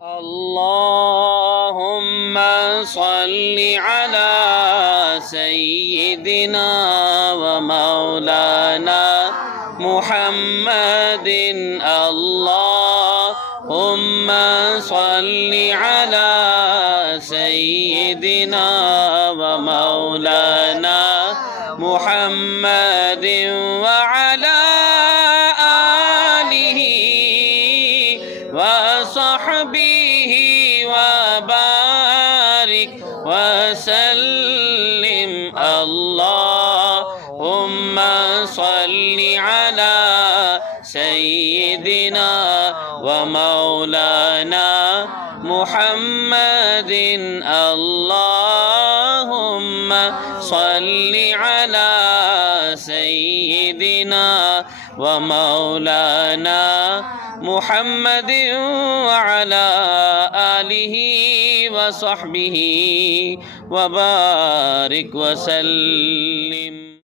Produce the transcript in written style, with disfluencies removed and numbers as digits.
اللهم صل على سيدنا ومولانا محمد اللهم صل على سيدنا ومولانا محمد وعلى آله وصحبه وبارك وسلم اللهم صل على سيدنا ومولانا محمد اللهم صل على سيدنا ومولانا محمد وعلى آله وصحبه وبارك وسلم.